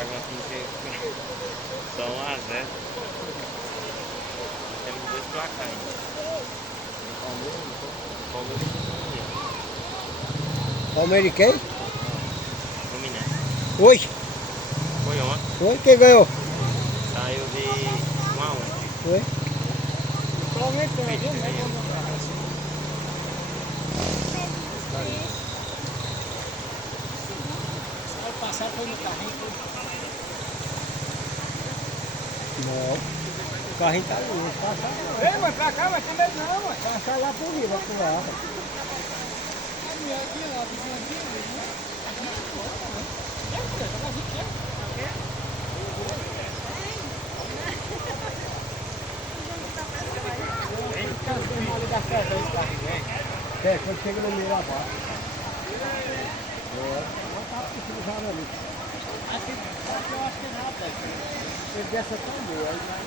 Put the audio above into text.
Bragantino só 1 a 0. Temos 2 placar ainda. Palmeiras e Palmeiras e quem? Fluminense. Oi. Foi ontem. Oi, quem ganhou? Saiu de 1 a 1. Oi. Provavelmente também, né? Vai passar foi no carrinho. Não. O carrinho tá ali, não passar não. Ei, mas pra cá, mas também não, ué. Passar lá por ali, vai pro lá. Aqui, ó, vizinho aqui, né? É, quando chega no meio abaixo. É, não tá porque já ali. Aqui eu acho que nada. Ele desce até o meio, aí vai.